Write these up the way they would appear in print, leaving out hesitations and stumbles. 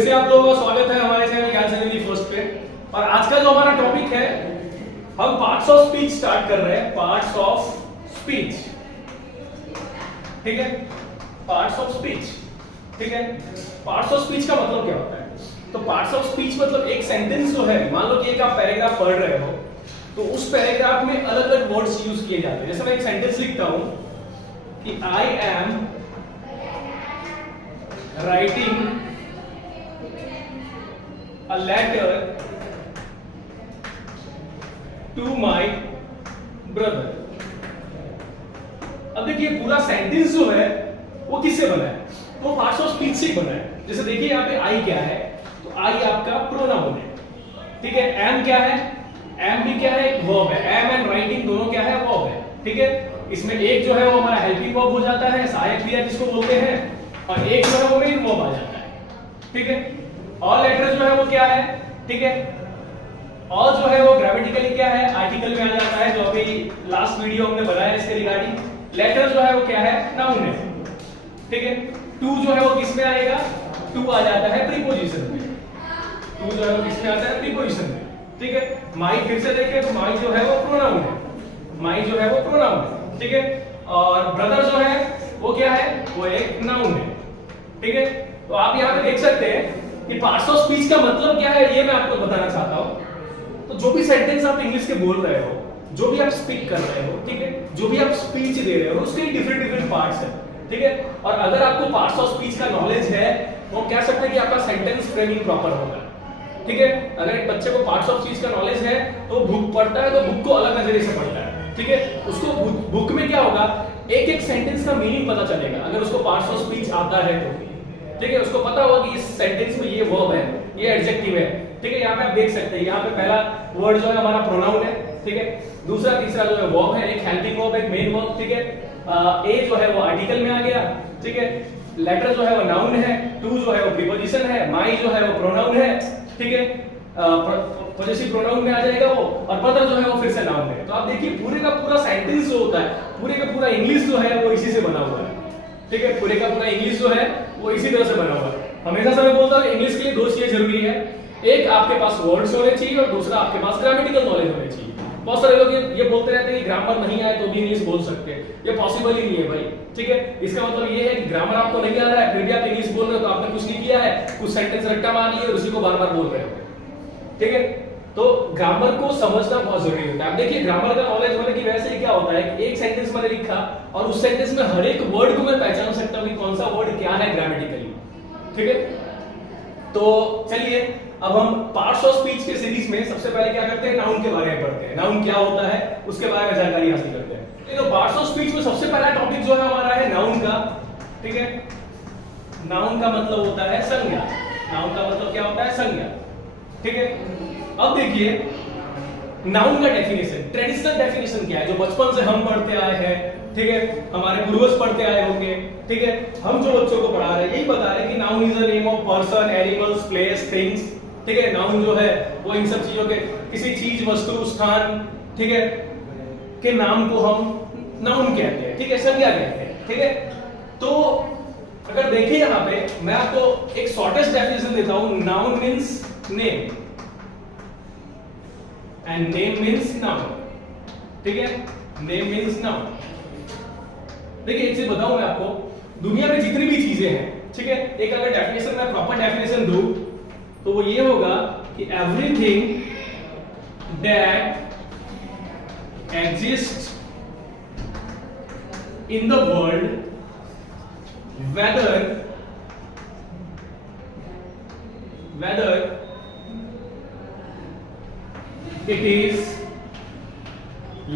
फिर से आप लोगों का स्वागत है हमारे चैनल ज्ञान संजीवनी फर्स्ट पे। और आज का जो हमारा टॉपिक है, हम पार्ट्स ऑफ स्पीच स्टार्ट कर रहे हैं। पार्ट्स ऑफ स्पीच, ठीक है। पार्ट्स ऑफ स्पीच, ठीक है। पार्ट्स ऑफ स्पीच का मतलब क्या होता है? तो पार्ट्स ऑफ स्पीच मतलब एक सेंटेंस जो है, मान लो कि एक आप पैराग्राफ पढ़ रहे हो, तो उस पैराग्राफ में अलग अलग वर्ड्स यूज किए जाते हैं। जैसे मैं एक सेंटेंस लिखता हूं कि I am writing a letter to my brother। अब देखिए पूरा सेंटेंस जो है वो किससे बना है? वो पार्ट्स ऑफ स्पीच से बना है। जैसे देखिए यहाँ पे आई क्या है, तो आई आपका प्रोनाउन है, ठीक है। एम क्या है? एम भी क्या है? एक वर्ब है। एम एंड राइटिंग दोनों क्या है? वर्ब है, ठीक है। इसमें एक जो है वो हमारा हेल्पिंग वर्ब हो जाता है, सहायक क्रिया जिसको बोलते हैं, और एक जो है वो मेन वर्ब आ जाता है, ठीक है। ऑल लेटर जो है वो क्या है, ठीक है। और जो है वो ग्रामेटिकली क्या है? आर्टिकल में आ जाता है, जो अभी लास्ट वीडियो हमने बनाया इसके रिगार्डिंग। लेटर जो है वो क्या है? नाउन है, ठीक है। टू जो है वो किस में आएगा? टू आ जाता है प्रीपोजिशन में। टू जो है वो किस में आता है? प्रीपोजिशन में, ठीक है। माई फिर से देखें तो माई जो है वो प्रोनाउन है, माई जो है वो प्रोनाउन है, ठीक है। और ब्रदर जो है वो क्या है? वो एक नाउन है, ठीक है। तो आप यहाँ पे देख सकते हैं कि पार्ट्स ऑफ स्पीच का मतलब क्या है, ये मैं आपको बताना चाहता हूं। तो जो भी सेंटेंस आप इंग्लिश के बोल रहे हो, जो भी आप स्पीक कर रहे हो, ठीक है, जो भी आप स्पीच दे रहे हो, उसके डिफरेंट डिफरेंट पार्ट्स हैं, ठीक है। और अगर आपको पार्ट्स ऑफ स्पीच का नॉलेज है, तो कह सकते हैं कि आपका सेंटेंस फ्रेमिंग प्रॉपर होगा, ठीक है। अगर एक बच्चे को पार्ट्स ऑफ स्पीच का नॉलेज है, तो बुक पढ़ता है तो बुक को अलग नजरिए से पढ़ता है, ठीक है। उसको बुक में क्या होगा, एक एक सेंटेंस का मीनिंग पता चलेगा अगर उसको पार्ट्स ऑफ स्पीच आता है तो, ठीक है। उसको पता होगा कि इस सेंटेंस में ये वर्ब है, ये एडजेक्टिव है, ठीक है। यहाँ पे आप देख सकते हैं, यहाँ पे पहला वर्ड जो है हमारा प्रोनाउन है, ठीक है। दूसरा तीसरा जो है वर्ब है, एक हेल्पिंग वर्ब, एक मेन वर्ब, ठीक है। ए जो है वो आर्टिकल में आ गया, ठीक है। लेटर जो है वो नाउन है, टू जो है वो प्रीपोजिशन है, माई जो है वो प्रोनाउन है, ठीक है। पॉजेसिव प्रोनाउन में आ जाएगा वो, और ब्रदर जो है वो फिर से नाउन है। तो आप देखिए पूरे का पूरा सेंटेंस जो होता है, पूरे का पूरा इंग्लिश जो है वो इसी से बना हुआ है, ठीक है। पूरे का पूरा इंग्लिश जो है वो इसी तरह से बना हुआ है। हमेशा से मैं बोलता हूं इंग्लिश के लिए दो चीजें जरूरी है, एक आपके पास वर्ड्स होने चाहिए और दूसरा आपके पास ग्रामेटिकल नॉलेज होने चाहिए। बहुत सारे लोग ये बोलते रहते हैं कि ग्रामर नहीं आए तो भी इंग्लिश बोल सकते हैं, ये पॉसिबल ही नहीं है भाई, ठीक है। इसका मतलब ये है कि ग्रामर आपको नहीं आ रहा है, फिर भी आप इंग्लिश बोल रहे हो, तो आपने कुछ नहीं किया है, कुछ सेंटेंस रट्टा मार लिए और उसी को बार-बार बोल रहे हो, ठीक है। तो ग्रामर को समझना बहुत जरूरी होता है। अब देखिए ग्रामर का नॉलेज होने की वजह से क्या होता है कि एक सेंटेंस मैंने लिखा और उस सेंटेंस में हर एक वर्ड को मैं पहचान सकता हूं कि कौन सा वर्ड क्या है ग्रामेटिकली, ठीक है। तो चलिए अब हम पार्ट्स ऑफ स्पीच के सीरीज में सबसे पहले क्या करते हैं, नाउन के बारे में पढ़ते हैं। नाउन क्या होता है उसके बारे में जानकारी हासिल करते हैं। तो पार्ट्स ऑफ स्पीच में सबसे पहला टॉपिक जो है हमारा है नाउन का, ठीक है। नाउन का मतलब होता है संज्ञा। नाउन का मतलब क्या होता है? संज्ञा, ठीक है। अब देखिए नाउन का डेफिनेशन, ट्रेडिशनल डेफिनेशन क्या है, जो बचपन से हम पढ़ते आए हैं, ठीक है, हमारे पूर्वज पढ़ते आए होंगे, ठीक है। हम जो बच्चों को पढ़ा रहे हैं यही बता रहे हैं कि noun is the name of person, animals, place, things, ठीक है। नाउन जो है वो इन सब चीजों के, किसी चीज, वस्तु, स्थान, ठीक है, के नाम को हम नाउन कहते हैं, ठीक है, संज्ञा कहते हैं, ठीक है। तो अगर देखिए यहाँ पे मैं आपको एक शॉर्टेस्ट डेफिनेशन देता हूं। Noun means name and name means noun, ठीक है। name means noun। देखिए एक चीज बताऊं मैं आपको, दुनिया में जितनी भी चीजें हैं, ठीक है, एक अगर डेफिनेशन में प्रॉपर डेफिनेशन दूं तो वो ये होगा कि everything that exist in the world whether it is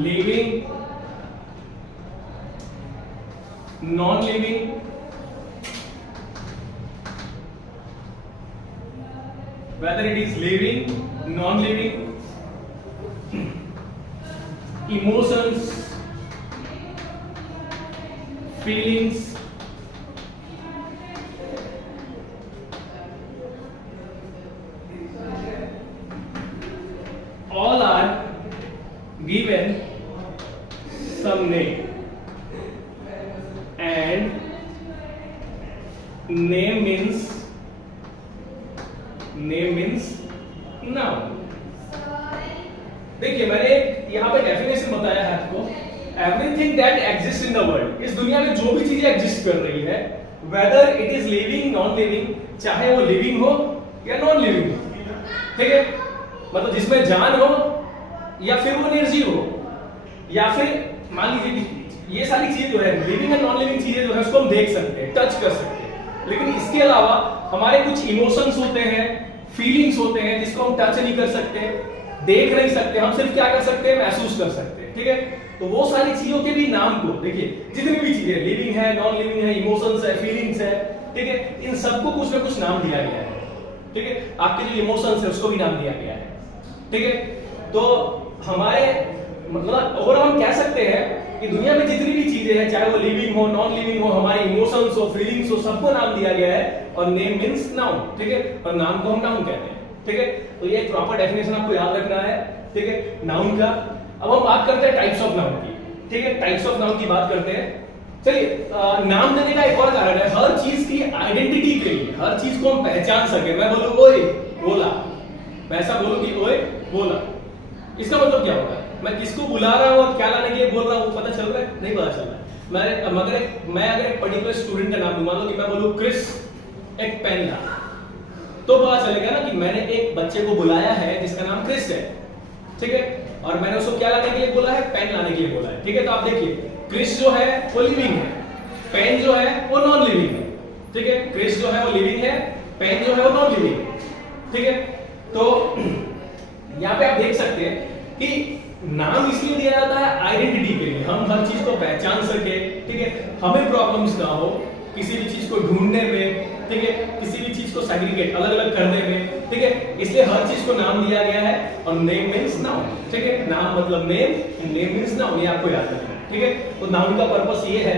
living, non-living, whether it is living, non-living, emotions, feelings, all are given some name, and name means name means noun. देखिए मैंने यहाँ पे डेफिनेशन बताया है आपको, everything that exist in the world, इस दुनिया में जो भी चीजें एग्जिस्ट कर रही है, whether it is living non living, चाहे वो लिविंग हो या नॉन लिविंग हो, ठीक है, मतलब जिसमें जान हो या फिर वो निर्जीव हो, या फिर मान लीजिए ये सारी चीजें जो है लिविंग एंड नॉन लिविंग चीजें जो है उसको हम देख सकते हैं, टच कर सकते हैं, लेकिन इसके अलावा हमारे कुछ इमोशंस होते हैं, फीलिंग्स होते हैं जिसको हम टच नहीं कर सकते, देख नहीं सकते, हम सिर्फ क्या कर सकते हैं, महसूस कर सकते हैं, ठीक है। तो वो सारी चीजों के भी नाम को देखिए, जितनी भी चीजें लिविंग है, नॉन लिविंग है, इमोशंस है, फीलिंग्स है, ठीक है, इन सबको कुछ ना कुछ नाम दिया गया है, ठीक है। आपके जो इमोशंस है उसको भी नाम दिया गया है, ठीक है। तो हमारे मतलब ओवरऑल हम कह सकते हैं कि दुनिया में जितनी भी चीजें हैं, चाहे वो लिविंग हो, नॉन लिविंग हो, हमारे इमोशंस हो, फीलिंग्स हो, सबको नाम दिया गया है, और नेम मींस नाउन, ठीक है, और नाम को हम नाउन कहते हैं, ठीक है। तो ये एक प्रॉपर डेफिनेशन आपको याद रखना है, ठीक है, नाउन का। अब हम बात करते हैं टाइप्स ऑफ नाउन की, ठीक है, टाइप्स ऑफ नाउन की बात करते हैं। चलिए नाम देने का एक और कारण है, हर चीज की आइडेंटिटी के लिए, हर चीज को हम पहचान सके। मैं बोलूं ओए बोला, मैं ऐसा बोलूं कि ओए बोला, इसका मतलब क्या होगा, मैं किसको बुला रहा हूं और क्या लाने के लिए बोल रहा हूं, वो पता चल रहा है, नहीं पता चल रहा है। मैं अगर एक पर्टिकुलर स्टूडेंट का नाम दूं, मान लो कि मैं बोलूं क्रिस एक पेन ला, तो पता चलेगा ना कि मैंने एक बच्चे को बुलाया है जिसका नाम क्रिस है, ठीक है, और मैंने उसको क्या लाने के लिए बोला है, पेन लाने के लिए बोला है, ठीक है। तो आप देखिए क्रिस जो है वो लिविंग है, पेन जो है वो नॉन लिविंग है, ठीक है, क्रिस जो है वो लिविंग है, पेन जो है वो नॉन लिविंग है, ठीक है। तो यहाँ पे आप देख सकते हैं कि नाम इसलिए दिया जाता है आइडेंटिटी के लिए, हम हर चीज को पहचान सके, ठीक है, हमें प्रॉब्लम्स ना हो किसी भी चीज को ढूंढने में, ठीक है, किसी भी चीज को सेग्रीगेट अलग अलग करने में, ठीक है, इसलिए हर चीज को नाम दिया गया है, और नेम मींस नाउन, ठीक है, नाम मतलब नेम, नेम मींस नाउन, ये आपको याद रखना है, ठीक है। तो नाउन का पर्पस ये है।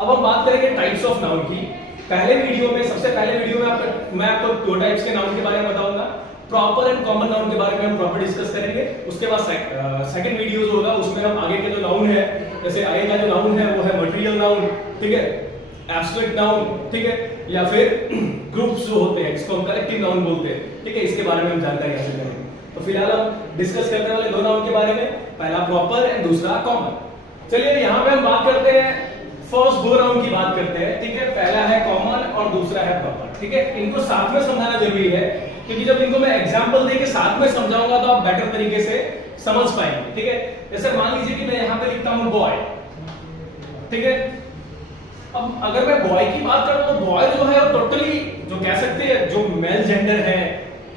अब हम बात करेंगे टाइप्स ऑफ नाउन की। पहले वीडियो में, सबसे पहले वीडियो में मैं आपको दो टाइप्स के नाउन के बारे में बताऊंगा, प्रॉपर एंड कॉमन नाउन के बारे में हम प्रॉपर डिस्कस करेंगे। उसके बाद सेकंड वीडियो जो होगा उसमें हम आगे के जो नाउन है, जैसे आगे का जो नाउन है वो है मटेरियल नाउन, ठीक है, एब्स्ट्रैक्ट नाउन, ठीक है, या फिर ग्रुप्स जो होते हैं इसको हम कलेक्टिव नाउन बोलते हैं, ठीक है, इसके बारे में हम जानकारी हासिल करेंगे। तो फिलहाल हम डिस्कस करने वाले दो नाउन के बारे में, पहला प्रॉपर एंड दूसरा कॉमन। चलिए यहाँ पे हम बात करते हैं, फर्स्ट दो नाउन की बात करते हैं, ठीक है, पहला है कॉमन और दूसरा है प्रॉपर, ठीक है। इनको साथ में समझाना जरूरी है, क्योंकि जब इनको मैं एग्जांपल देके साथ में समझाऊंगा तो आप बेटर तरीके से समझ पाएंगे, ठीक है। जैसे मान लीजिए कि मैं यहाँ पे लिखता हूँ बॉय, ठीक है, अब अगर मैं बॉय की बात करूं तो बॉय जो है वो टोटली जो कह सकते हैं जो मेल जेंडर है,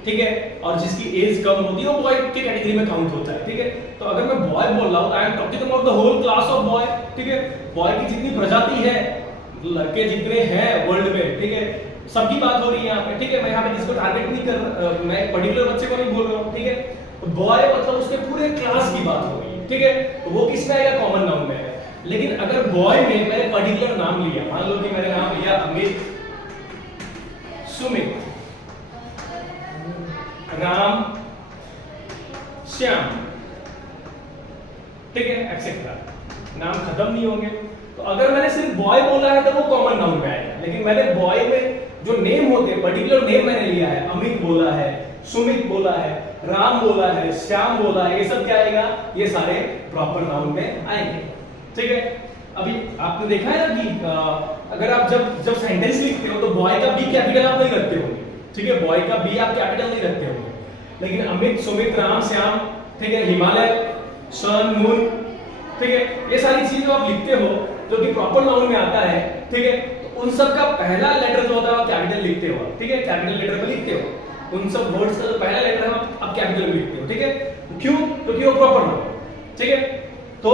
ठीक है, और जिसकी एज कम होती है वो बॉय के कैटेगरी में काउंट होता है, ठीक है। तो अगर मैं बॉय बोल रहा हूं, I am talking about the whole class of boy, ठीक है, बॉय की जितनी प्रजाति है, लड़के जितने हैं वर्ल्ड में, ठीक है, सबकी बात हो रही है यहाँ पे, ठीक है। मैं यहाँ पे किसको टारगेट नहीं कर रहा, मैं एक पर्टिकुलर बच्चे को नहीं बोल रहा हूँ, ठीक है। तो बॉय मतलब उसके पूरे क्लास की बात हो रही है, ठीक है, तो वो किसमें आएगा, कॉमन नाउन में। लेकिन अगर बॉय में मैंने पर्टिकुलर नाम लिया, मान लो कि मैंने नाम लिया अमित, सुमित, राम, श्याम, ठीक है, एक्सेट्रा, नाम खत्म नहीं होंगे। तो अगर मैंने सिर्फ बॉय बोला है तो वो कॉमन नाउन में आएगा, लेकिन मैंने बॉय में जो नेम होते हैं, पर्टिकुलर नेम मैंने लिया है, अमित बोला है, सुमित बोला है, राम बोला है, श्याम बोला है, ये सब क्या आएगा, ये सारे प्रॉपर नाउन में आएंगे, ठीक है। अभी आपने देखा है ना कि अगर आप जब सेंटेंस लिखते हो तो बॉय का बी कैपिटल आप नहीं रखते होंगे, ठीक है, बॉय का बी आप कैपिटल नहीं रखते होंगे, लेकिन अमित, सुमित, राम, श्याम, ठीक है, हिमालय, सन, मून, ठीक है, ये सारी चीजें आप लिखते हो जो कि प्रॉपर नाउन में आता है, ठीक है, तो उन सब का पहला लेटर जो होता है आप कैपिटल लिखते हो, ठीक है, कैपिटल लेटर में लिखते हो, उन सब वर्ड्स का जो पहला लेटर है आप कैपिटल में लिखते हो, ठीक है, क्यों, क्योंकि वो प्रॉपर नाउन है, ठीक है। तो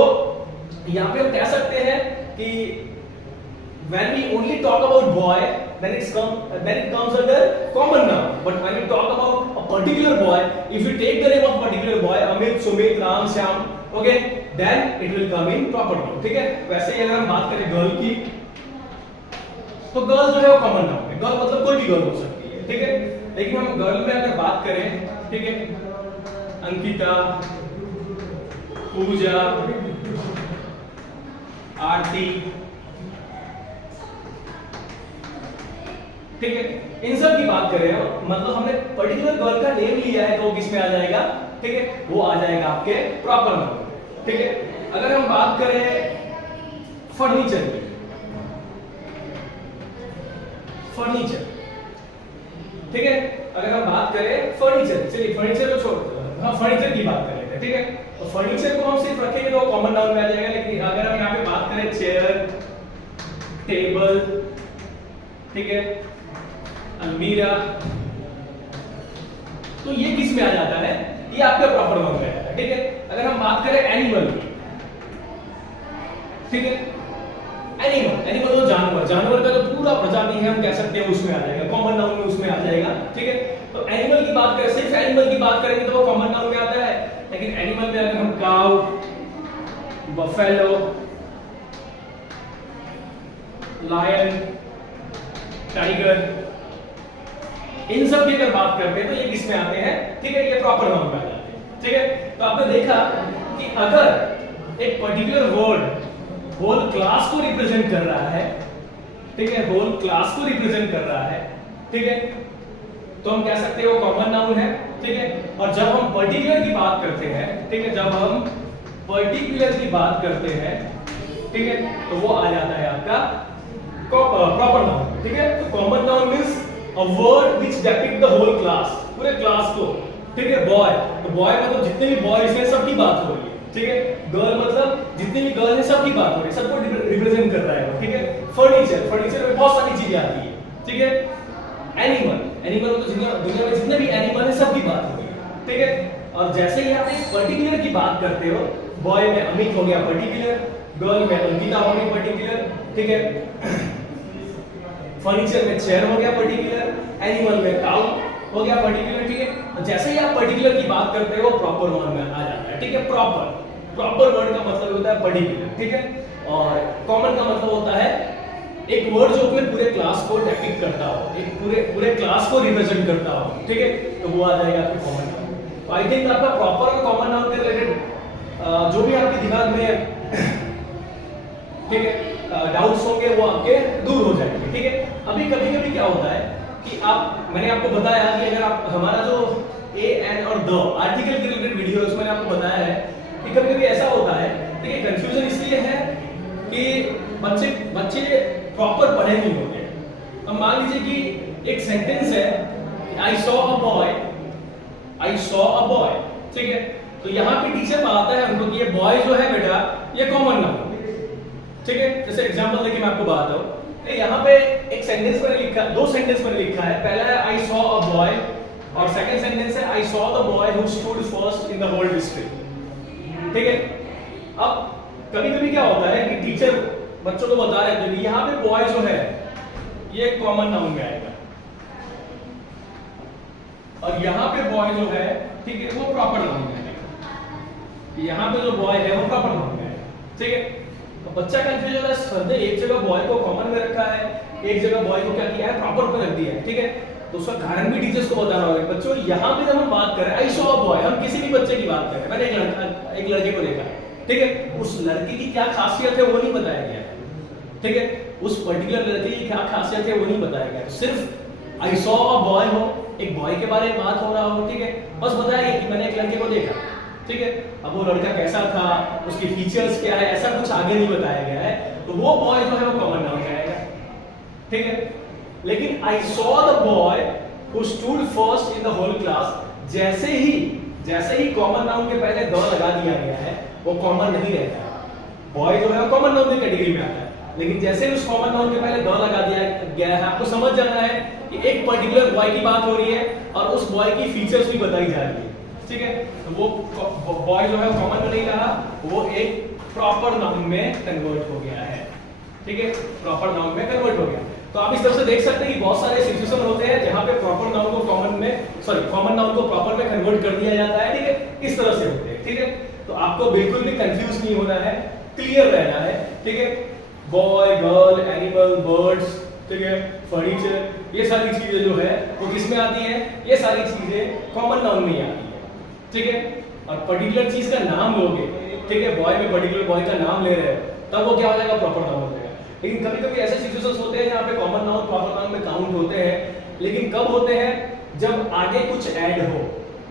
यहाँ पे हम कह सकते हैं कि when we only talk about boy then it comes under common noun, but when we talk about a particular boy, if you take the name of particular boy Amit, Sumit, Ram, Shyam, okay, then it will come in proper noun, ठीक है। वैसे ही अगर हम बात करें girl की, तो girl जो है वो कॉमन नाउन है, गर्ल मतलब कोई भी गर्ल हो सकती है, ठीक है। लेकिन हम गर्ल में अगर बात करें, ठीक है, अंकिता, पूजा, आरती, ठीक है, इन सब की बात करें, मतलब हमने पर्टिकुलर गर्ल का नेम लिया है तो वो किस में आ जाएगा, ठीक है, वो आ जाएगा आपके प्रॉपर नाउन, ठीक है। अगर हम बात करें फर्नीचर की, फर्नीचर, ठीक है, अगर हम बात करें फर्नीचर, चलिए फर्नीचर को छोड़ दो, हाँ फर्नीचर की बात कर लेते हैं, ठीक है। तो फर्नीचर को हम सिर्फ रखेंगे तो कॉमन नाउन में आ जाएगा, लेकिन अगर हम यहाँ पे बात करें चेयर, टेबल, ठीक है, अलमीरा, तो ये किस में आ जाता है, ये आपका प्रॉपर नाउन में आ जाता है, ठीक है। अगर हम बात करें एनिमल की, ठीक है, एनिमल तो जानवर, जानवर का जो पूरा प्रजाति है हम कह सकते हैं उसमें आ जाएगा, कॉमन नाउन में उसमें आ जाएगा, ठीक है। तो एनिमल की बात करें, सिर्फ एनिमल की बात करेंगे तो वो कॉमन नाउन में आता है, लेकिन एनिमल में अगर हम काऊ, बफेलो, लायन, टाइगर, इन सब की अगर बात करते हैं तो ये किस में आते हैं, ठीक है, ये प्रॉपर नाउन में आ जाते हैं, ठीक है। तो आपने देखा कि अगर एक पर्टिकुलर वर्ड होल क्लास को रिप्रेजेंट कर रहा है, ठीक है, होल क्लास को रिप्रेजेंट कर रहा है, ठीक है, तो हम कह सकते हैं वो कॉमन नाउन है, ठीक है। और जब हम पर्टिकुलर की बात करते हैं, ठीक है, जब हम पर्टिकुलर की बात करते हैं, ठीक है, तो वो आ जाता है आपका प्रॉपर नाउन, ठीक है। तो common noun means a word which depict the whole class, पूरे क्लास को, ठीक है। बॉय, तो बॉय मतलब जितने भी बॉयज हैं सबकी बात हो रही है, ठीक है। गर्ल मतलब जितने भी गर्ल हैं सबकी बात हो रही है, सबको रिप्रेजेंट कर रहा है, ठीक है। फर्नीचर, फर्नीचर में बहुत सारी चीजें आती है, ठीक है। एनिमल, एनिमल तो दुनिया में जितने भी एनिमल है सबकी बात हो रही है, ठीक है। और जैसे ही आप एक पर्टिकुलर की बात करते हो, बॉय में अमित हो गया पर्टिकुलर, गर्ल में अंकिता हो गई पर्टिकुलर, ठीक है। फर्नीचर में चेयर हो गया पर्टिकुलर, एनिमल में काऊ हो गया पर्टिकुलर, ठीक है। तो जैसे ही आप पर्टिकुलर की बात करते हो प्रॉपर नाउन में आ जाता है, ठीक है। प्रॉपर वर्ड का मतलब होता है पर्टिकुलर, ठीक है। और कॉमन का मतलब होता है एक वर्ड जो अपने पूरे क्लास को डिपिक्ट करता हो, एक पूरे क्लास को रिप्रेजेंट करता हो, ठीक है, तो वो आ जाएगा आपके कॉमन नाउन। तो आई थिंक आपका प्रॉपर और कॉमन नाउन के रिलेटेड जो भी आपके दिमाग में, ठीक है, डाउट्स होंगे वो आपके दूर हो जाएंगे, ठीक है। अभी कभी-कभी क्या होता है कि मैंने आपको बताया कि अगर आप हमारा जो ए एन और द आर्टिकल के रिलेटेड वीडियो है उसमें आपको बताया है कि कभी-कभी ऐसा होता है, देखिए कंफ्यूजन इसलिए है कि बच्चे प्रॉपर पढ़े नहीं होते। अब मान लीजिए कि एक सेंटेंस है I saw a boy, I saw a boy, ठीक है। तो यहाँ पे टीचर बताता है हमको कि ये बॉय जो है बेटा ये कॉमन नाउन, ठीक है। जैसे एग्जांपल देखिए मैं आपको बताता हूँ, यहाँ पे एक सेंटेंस मैंने लिखा, दो सेंटेंस मैंने लिखा है, पहला है आई सॉ अ बॉय और सेकंड सेंटेंस है I saw the boy who stood first in the whole district, ठीक है। अब कभी-कभी क्या होता है कि टीचर बच्चों को बता रहे हैं यहाँ पे बॉय जो है ये कॉमन नाउन में आएगा और यहाँ पे बॉय जो है, ठीक है, वो प्रॉपर नाउन में आएगा। यहाँ पे जो बॉय है वो प्रॉपर नाउन में आएगा, ठीक है। तो बच्चा कंफ्यूज होता है, सर ने एक जगह बॉय को कॉमन में रखा है, एक जगह बॉय को क्या किया है प्रॉपर पे रख दिया है, ठीक है। तो उसका कारण भी टीचर्स को बताना होगा। बच्चों यहाँ पे जब हम बात करें आई सॉ अ बॉय, हम किसी भी बच्चे की बात करें, मैंने एक लड़के को देखा, ठीक है, उस लड़के की क्या खासियत है वो नहीं बताया गया, ठीक है। उस पर्टिकुलर लड़के की क्या खासियत है वो नहीं बताया गया, सिर्फ आई सॉ अ बॉय हो, एक बॉय के बारे में बात हो रहा हो, ठीक है, बस बताया गया कि मैंने एक लड़के को देखा, ठीक है। अब वो लड़का कैसा था, उसके फीचर्स क्या है, ऐसा कुछ आगे नहीं बताया गया है, तो वो बॉय जो है वो कॉमन नाउन में आएगा, ठीक है। लेकिन I saw the boy who stood first in the whole class, जैसे ही कॉमन नाउन के पहले द लगा दिया गया है वो कॉमन नहीं रहता, बॉय जो है वो कॉमन नाउन की कैटेगरी में आता है। लेकिन जैसे ही उस कॉमन नाउन के पहले द लगा दिया गया है, आपको समझ जाना है कि एक पर्टिकुलर बॉय की बात हो रही है और उस बॉय की फीचर्स भी बताई जा रही है, ठीक है। तो वो बॉय जो है कॉमन में नहीं रहा, वो एक प्रॉपर नाउन में कन्वर्ट हो गया है, ठीक है, प्रॉपर नाउन में कन्वर्ट हो गया। तो आप इस तरह से देख सकते हैं कि बहुत सारे सिचुएशन होते हैं जहां पे प्रॉपर नाउन को कॉमन नाउन को प्रॉपर में कन्वर्ट कर दिया जाता है, ठीक है, इस तरह से होते हैं, ठीक है। तो आपको बिल्कुल भी कंफ्यूज नहीं होना है, क्लियर रहना है, ठीक है। बॉय, गर्ल, एनिमल, बर्ड्स, ठीक है, फर्नीचर, ये सारी चीजें जो है वो किसमें आती है, ये सारी चीजें कॉमन नाउन में ही आती है, ठीक है। और पर्टिकुलर चीज का नाम लोगे, ठीक है, बॉय में पर्टिकुलर बॉय का नाम ले रहे हैं, तब वो क्या हो जाएगा, प्रॉपर नाउन हो जाएगा। लेकिन कभी-कभी ऐसे सिचुएशंस होते हैं जहाँ पे कॉमन नाउन प्रॉपर नाउन में काउंट होते हैं, लेकिन कब होते हैं? जब आगे कुछ ऐड हो।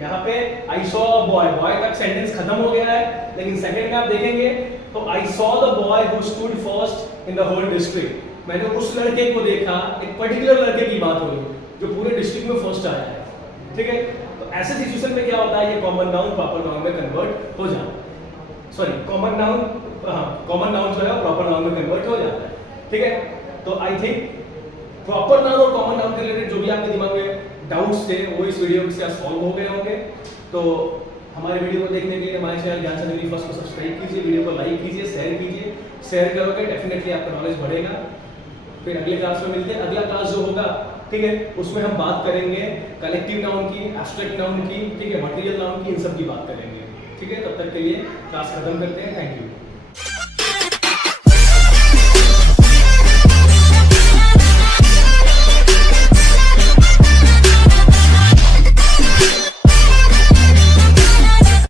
यहाँ पे आई सॉ अ बॉय, बॉय तक सेंटेंस खत्म हो गया है, लेकिन सेकंड में आप देखेंगे तो I saw the boy who stood first in the whole district. मैंने उस लड़के को देखा, एक पर्टिकुलर लड़के की बात हो रही है जो पूरे डिस्ट्रिक्ट में फर्स्ट आया है। ठीक है, तो ऐसे सिचुएशन में क्या होता है, ये कॉमन नाउन प्रॉपर नाउन में कन्वर्ट हो जाता है। सॉरी, कॉमन नाउन जो है प्रॉपर नाउन में कन्वर्ट हो जाता है। ठीक है, तो आई थिंक प्रॉपर नाउन और कॉमन नाउन के रिलेटेड जो भी आपके दिमाग में डाउट्स थे वो इस वीडियो से सॉल्व हो गए होंगे। तो हमारे वीडियो को देखने के लिए हमारे चैनल ज्ञान संजीवनी फर्स्ट को सब्सक्राइब कीजिए, वीडियो को लाइक कीजिए, शेयर कीजिए। शेयर करोगे डेफिनेटली आपका नॉलेज बढ़ेगा। फिर अगले क्लास में मिलते हैं। अगला क्लास जो होगा, ठीक है, उसमें हम बात करेंगे कलेक्टिव नाउन की, एब्स्ट्रैक्ट नाउन की, ठीक है, मटेरियल नाउन की, इन सब की बात करेंगे। ठीक है, तब तक के लिए क्लास खत्म करते हैं। Thank you.